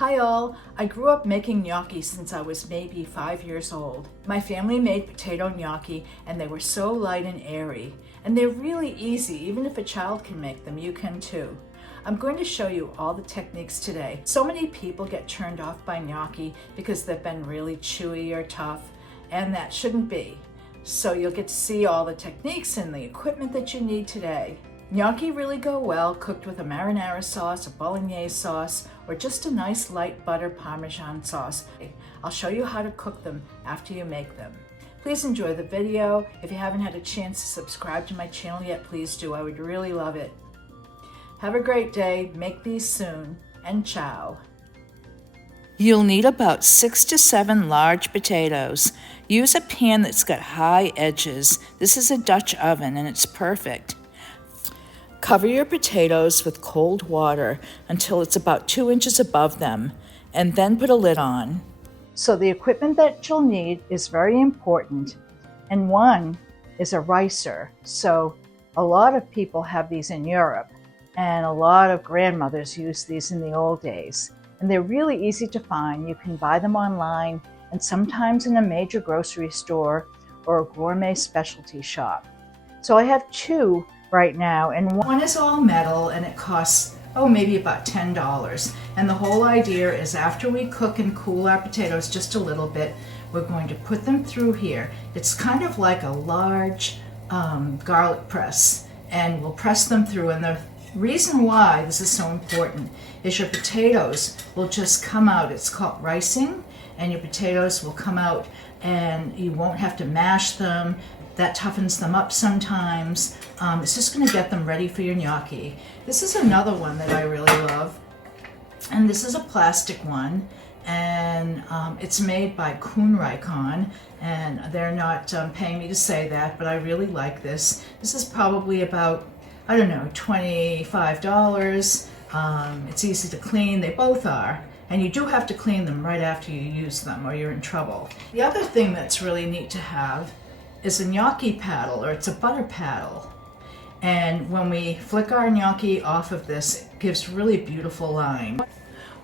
Hi all, I grew up making gnocchi since I was maybe 5 years old. My family made potato gnocchi and they were so light and airy. And they're really easy, even if a child can make them, you can too. I'm going to show you all the techniques today. So many people get turned off by gnocchi because they've been really chewy or tough, and that shouldn't be. So you'll get to see all the techniques and the equipment that you need today. Gnocchi really go well cooked with a marinara sauce, a bolognese sauce, or just a nice light butter parmesan sauce. I'll show you how to cook them after you make them. Please enjoy the video. If you haven't had a chance to subscribe to my channel yet, please do. I would really love it. Have a great day, make these soon, and ciao. You'll need about 6 to 7 large potatoes. Use a pan that's got high edges. This is a Dutch oven and it's perfect. Cover your potatoes with cold water until it's about 2 inches above them, and then put a lid on. So the equipment that you'll need is very important, and one is a ricer. So a lot of people have these in Europe, and a lot of grandmothers used these in the old days. And they're really easy to find. You can buy them online and sometimes in a major grocery store or a gourmet specialty shop. So I have 2 right now, and one is all metal and it costs maybe about $10. And the whole idea is after we cook and cool our potatoes just a little bit, we're going to put them through here. It's kind of like a large garlic press, and we'll press them through. And the reason why this is so important is your potatoes will just come out. It's called ricing, and your potatoes will come out and you won't have to mash them. That toughens them up sometimes. It's just going to get them ready for your gnocchi. This is another one that I really love, and this is a plastic one, and it's made by Yukon, and they're not paying me to say that, but I really like this. This is probably about, I don't know, $25. It's easy to clean. They both are. And you do have to clean them right after you use them or you're in trouble. The other thing that's really neat to have is a gnocchi paddle, or it's a butter paddle. And when we flick our gnocchi off of this, it gives really beautiful line.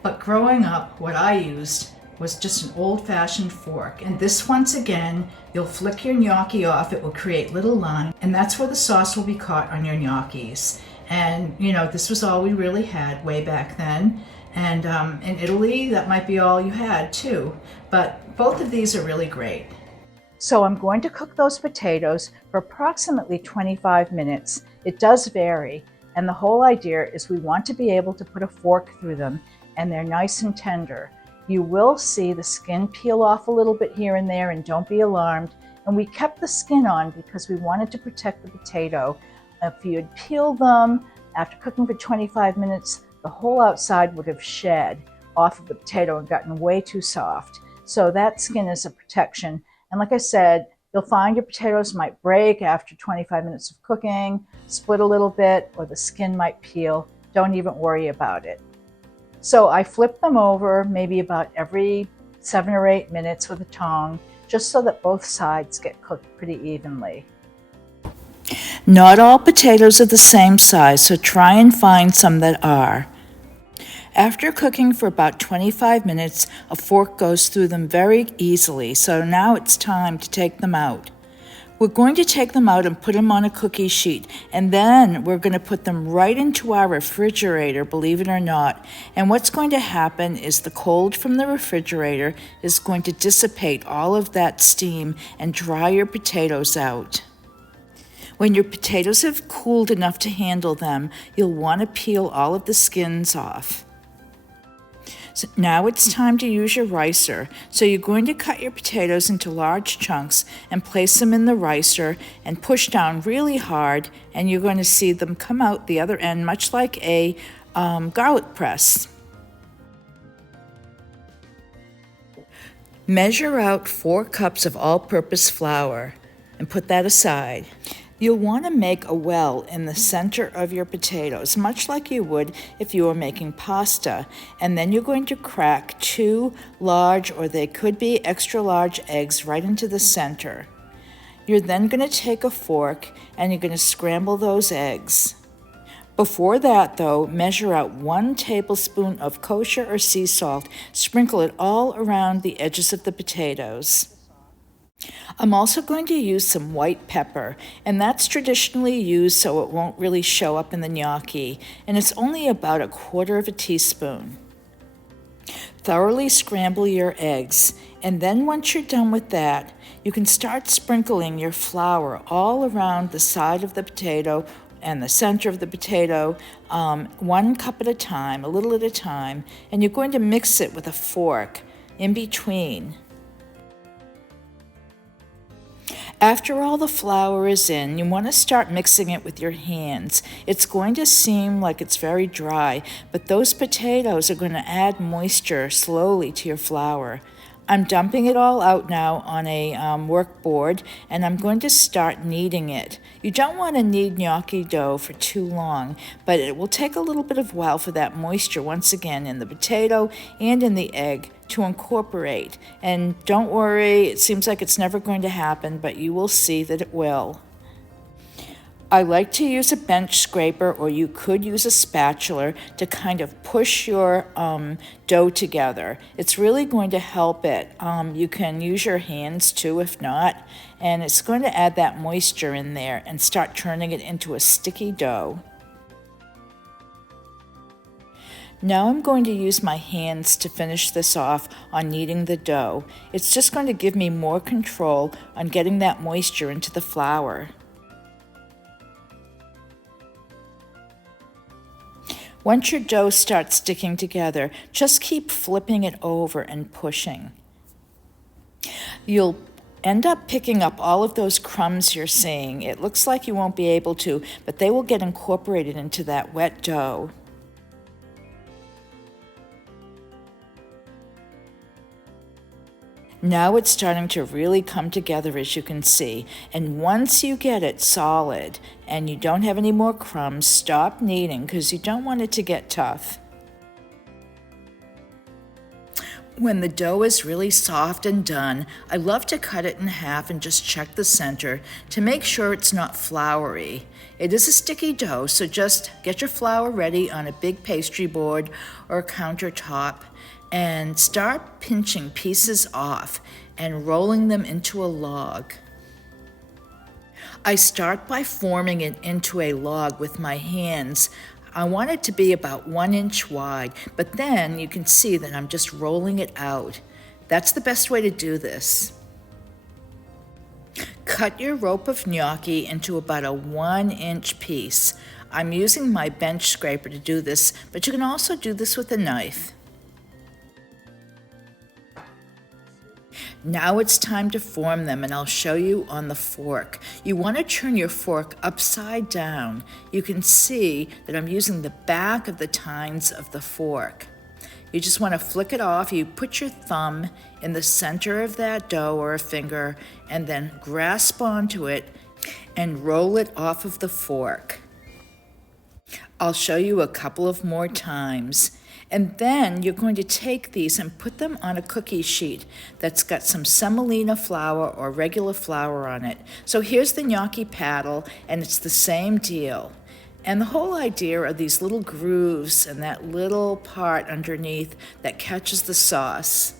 But growing up, what I used was just an old-fashioned fork. And this, once again, you'll flick your gnocchi off, it will create little line, and that's where the sauce will be caught on your gnocchis. And you know, this was all we really had way back then. And in Italy, that might be all you had too. But both of these are really great. So I'm going to cook those potatoes for approximately 25 minutes. It does vary. And the whole idea is we want to be able to put a fork through them, and they're nice and tender. You will see the skin peel off a little bit here and there, and don't be alarmed. And we kept the skin on because we wanted to protect the potato. If you had peeled them after cooking for 25 minutes, the whole outside would have shed off of the potato and gotten way too soft. So that skin is a protection. And like I said, you'll find your potatoes might break after 25 minutes of cooking, split a little bit, or the skin might peel. Don't even worry about it. So I flip them over maybe about every 7 or 8 minutes with a tongue, just so that both sides get cooked pretty evenly. Not all potatoes are the same size, so try and find some that are. After cooking for about 25 minutes, a fork goes through them very easily, so now it's time to take them out. We're going to take them out and put them on a cookie sheet, and then we're going to put them right into our refrigerator, believe it or not. And what's going to happen is the cold from the refrigerator is going to dissipate all of that steam and dry your potatoes out. When your potatoes have cooled enough to handle them, you'll want to peel all of the skins off. So now it's time to use your ricer. So you're going to cut your potatoes into large chunks and place them in the ricer and push down really hard, and you're going to see them come out the other end, much like a garlic press. Measure out 4 cups of all-purpose flour and put that aside. You'll want to make a well in the center of your potatoes, much like you would if you were making pasta. And then you're going to crack 2 large, or they could be extra large, eggs right into the center. You're then going to take a fork and you're going to scramble those eggs. Before that, though, measure out 1 tablespoon of kosher or sea salt. Sprinkle it all around the edges of the potatoes. I'm also going to use some white pepper, and that's traditionally used so it won't really show up in the gnocchi, and it's only about 1/4 teaspoon. Thoroughly scramble your eggs, and then once you're done with that, you can start sprinkling your flour all around the side of the potato and the center of the potato, 1 cup at a time, a little at a time, and you're going to mix it with a fork in between. After all the flour is in, you want to start mixing it with your hands. It's going to seem like it's very dry, but those potatoes are going to add moisture slowly to your flour. I'm dumping it all out now on a work board, and I'm going to start kneading it. You don't want to knead gnocchi dough for too long, but it will take a little bit of while for that moisture once again in the potato and in the egg to incorporate. And don't worry, it seems like it's never going to happen, but you will see that it will. I like to use a bench scraper, or you could use a spatula to kind of push your dough together. It's really going to help it. You can use your hands too if not, and it's going to add that moisture in there and start turning it into a sticky dough. Now I'm going to use my hands to finish this off on kneading the dough. It's just going to give me more control on getting that moisture into the flour. Once your dough starts sticking together, just keep flipping it over and pushing. You'll end up picking up all of those crumbs you're seeing. It looks like you won't be able to, but they will get incorporated into that wet dough. Now it's starting to really come together, as you can see, and once you get it solid and you don't have any more crumbs, stop kneading because you don't want it to get tough. When the dough is really soft and done, I love to cut it in half and just check the center to make sure it's not floury. It is a sticky dough, so just get your flour ready on a big pastry board or a countertop and start pinching pieces off and rolling them into a log. I start by forming it into a log with my hands. I want it to be about 1 inch wide, but then you can see that I'm just rolling it out. That's the best way to do this. Cut your rope of gnocchi into about a 1 inch piece. I'm using my bench scraper to do this, but you can also do this with a knife. Now it's time to form them, and I'll show you on the fork. You want to turn your fork upside down. You can see that I'm using the back of the tines of the fork. You just want to flick it off. You put your thumb in the center of that dough or a finger and then grasp onto it and roll it off of the fork. I'll show you a couple of more times. And then you're going to take these and put them on a cookie sheet that's got some semolina flour or regular flour on it. So here's the gnocchi paddle, and it's the same deal. And the whole idea are these little grooves and that little part underneath that catches the sauce.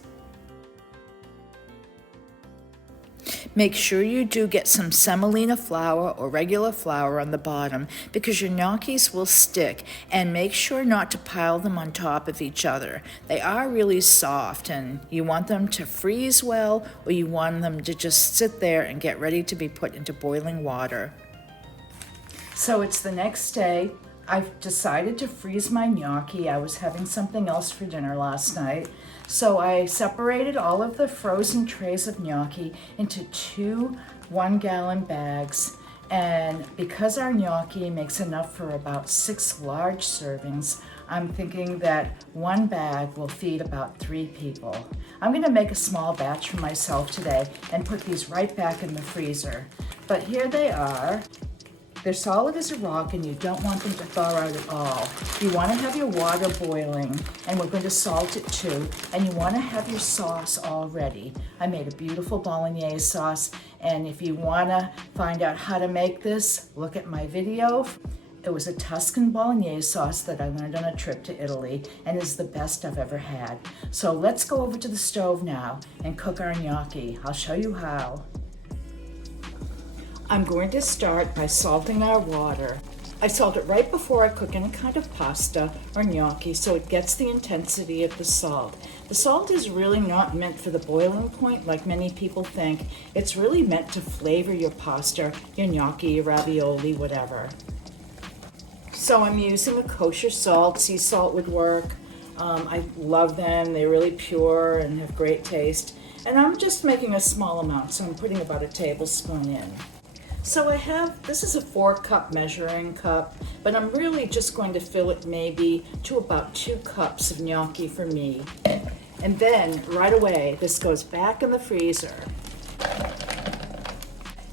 Make sure you do get some semolina flour or regular flour on the bottom because your gnocchis will stick, and make sure not to pile them on top of each other. They are really soft and you want them to freeze well, or you want them to just sit there and get ready to be put into boiling water. So it's the next day. I've decided to freeze my gnocchi. I was having something else for dinner last night. So I separated all of the frozen trays of gnocchi into 2 1-gallon bags. And because our gnocchi makes enough for about 6 large servings, I'm thinking that 1 bag will feed about 3 people. I'm gonna make a small batch for myself today and put these right back in the freezer. But here they are. They're solid as a rock, and you don't want them to thaw out at all. You want to have your water boiling, and we're going to salt it too, and you want to have your sauce all ready. I made a beautiful bolognese sauce, and if you want to find out how to make this, look at my video. It was a Tuscan bolognese sauce that I learned on a trip to Italy and is the best I've ever had. So let's go over to the stove now and cook our gnocchi. I'll show you how. I'm going to start by salting our water. I salt it right before I cook any kind of pasta or gnocchi so it gets the intensity of the salt. The salt is really not meant for the boiling point like many people think. It's really meant to flavor your pasta, your gnocchi, your ravioli, whatever. So I'm using a kosher salt. Sea salt would work. I love them. They're really pure and have great taste. And I'm just making a small amount, so I'm putting about a tablespoon in. So this is a 4-cup measuring cup, but I'm really just going to fill it maybe to about 2 cups of gnocchi for me. And then right away, this goes back in the freezer.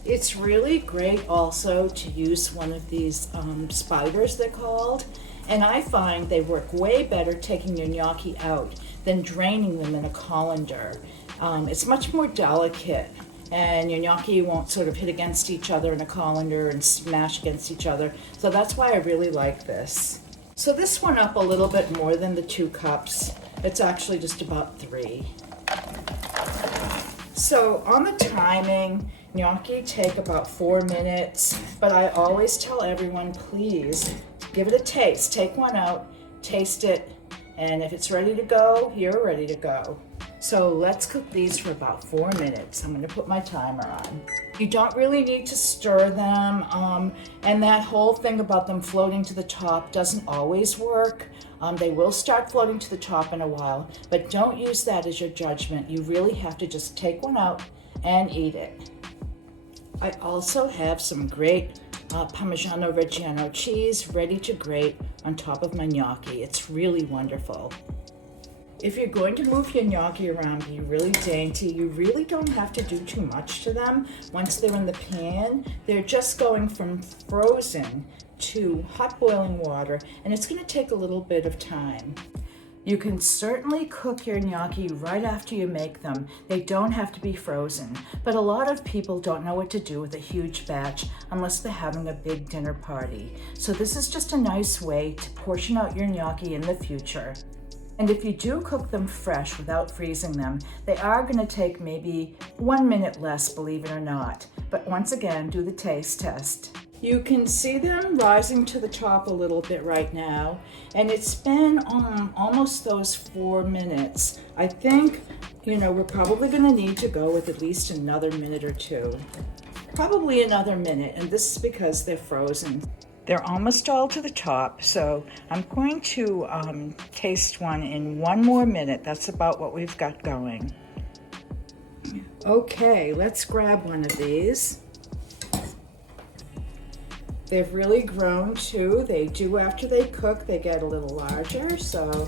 It's really great also to use one of these spiders, they're called, and I find they work way better taking your gnocchi out than draining them in a colander. It's much more delicate, and your gnocchi won't sort of hit against each other in a colander and smash against each other. So that's why I really like this. So this went up a little bit more than the 2 cups. It's actually just about 3. So on the timing, gnocchi take about 4 minutes, but I always tell everyone, please give it a taste. Take one out, taste it, and if it's ready to go, you're ready to go. So let's cook these for about 4 minutes. I'm going to put my timer on. You don't really need to stir them, and that whole thing about them floating to the top doesn't always work. They will start floating to the top in a while, but don't use that as your judgment. You really have to just take one out and eat it. I also have some great Parmigiano Reggiano cheese ready to grate on top of my gnocchi. It's really wonderful. If you're going to move your gnocchi around, be really dainty. You really don't have to do too much to them. Once they're in the pan, they're just going from frozen to hot boiling water, and it's going to take a little bit of time. You can certainly cook your gnocchi right after you make them. They don't have to be frozen, but a lot of people don't know what to do with a huge batch unless they're having a big dinner party. So this is just a nice way to portion out your gnocchi in the future. And if you do cook them fresh without freezing them, they are going to take maybe 1 minute less, believe it or not. But once again, do the taste test. You can see them rising to the top a little bit right now, and it's been almost those 4 minutes. I think, we're probably going to need to go with at least another minute or 2. Probably another minute, and this is because they're frozen. They're almost all to the top, so I'm going to taste one in 1 more minute. That's about what we've got going. Okay, let's grab one of these. They've really grown too. They do after they cook, they get a little larger, so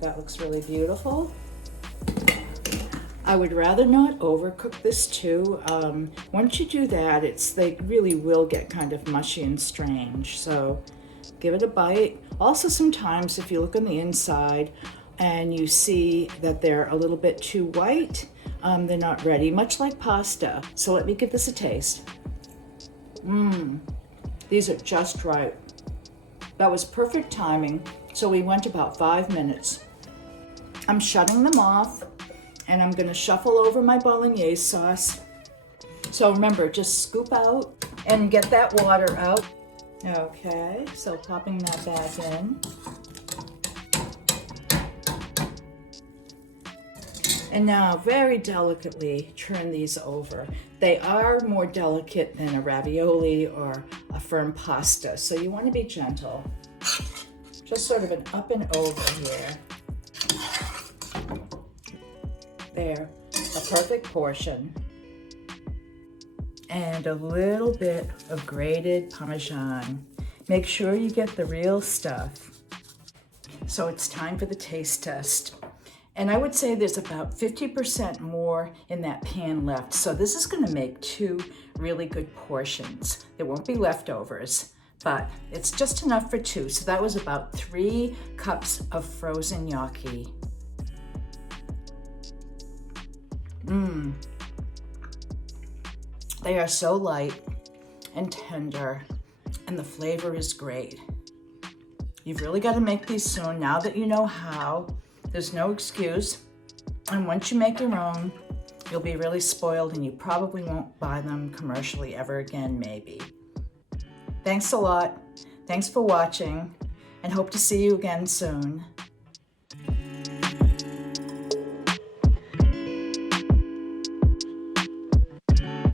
that looks really beautiful. I would rather not overcook this too. Once you do that, they really will get kind of mushy and strange. So give it a bite. Also, sometimes if you look on the inside and you see that they're a little bit too white, they're not ready, much like pasta. So let me give this a taste. These are just right. That was perfect timing. So we went about 5 minutes. I'm shutting them off. And I'm going to shuffle over my bolognese sauce. So remember, just scoop out and get that water out. Okay, so popping that back in. And now very delicately turn these over. They are more delicate than a ravioli or a firm pasta, so you want to be gentle. Just sort of an up and over here. There, a perfect portion. And a little bit of grated Parmesan. Make sure you get the real stuff. So it's time for the taste test. And I would say there's about 50% more in that pan left. So this is going to make 2 really good portions. There won't be leftovers, but it's just enough for 2. So that was about 3 cups of frozen gnocchi. They are so light and tender and the flavor is great. You've really got to make these soon now that you know how. There's no excuse. And once you make your own, you'll be really spoiled and you probably won't buy them commercially ever again, maybe. Thanks a lot. Thanks for watching, and hope to see you again soon.